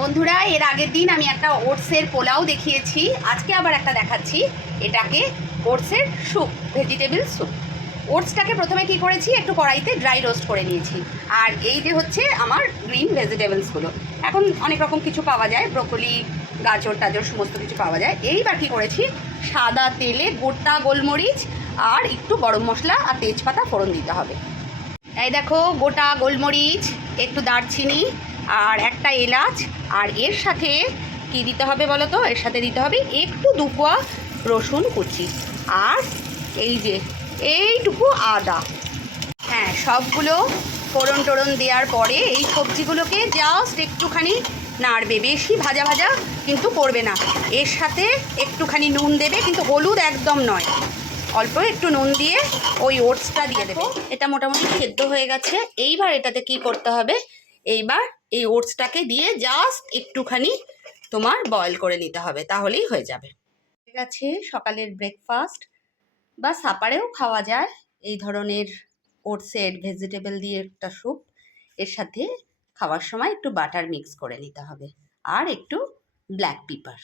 বন্ধুরা, এর আগের দিন আমি একটা ওটসের পোলাও দেখিয়েছি, আজকে আবার একটা দেখাচ্ছি। এটাকে ওটসের স্যুপ, ভেজিটেবল স্যুপ। ওটসটাকে প্রথমে কি করেছি, একটু কড়াইতে ড্রাই রোস্ট করে নিয়েছি। আর এই যে হচ্ছে আমার গ্রিন ভেজিটেবলসগুলো, এখন অনেক রকম কিছু পাওয়া যায়, ব্রোকলি, গাজর টাজর সমস্ত কিছু পাওয়া যায়। এইবার কি করেছি, সাদা তেলে গোটা গোলমরিচ আর একটু গরম মশলা আর তেজপাতা ফোড়ন দিতে হবে। এই দেখো, গোটা গোলমরিচ, একটু দারচিনি আর একটা এলাচ। আর এর সাথে কি দিতে হবে বলো তো, এর সাথে দিতে হবে একটু দুকোয়া রসুন কুচি আর এই যে এইটুকু আদা। হ্যাঁ, সবগুলো ফোড়ন টোড়ন দেওয়ার পরে এই সবজিগুলোকে জাস্ট একটুখানি নাড়বে, বেশি ভাজা ভাজা কিন্তু করবে না। এর সাথে একটুখানি নুন দেবে, কিন্তু হলুদ একদম নয়, অল্প একটু নুন দিয়ে ওই ওটসটা দিয়ে দেবো। এটা মোটামুটি সেদ্ধ হয়ে গেছে। এইবার এটাতে কি করতে হবে, এইবার এই ওটসটাকে দিয়ে জাস্ট একটুখানি তোমার বয়েল করে নিতে হবে, তাহলেই হয়ে যাবে। ঠিক আছে, সকালের ব্রেকফাস্ট বা সাপারেও খাওয়া যায় এই ধরনের ওটসের ভেজিটেবল দিয়ে একটা স্যুপ। এর সাথে খাওয়ার সময় একটু বাটার মিক্স করে নিতে হবে আর একটু ব্ল্যাক পেপার।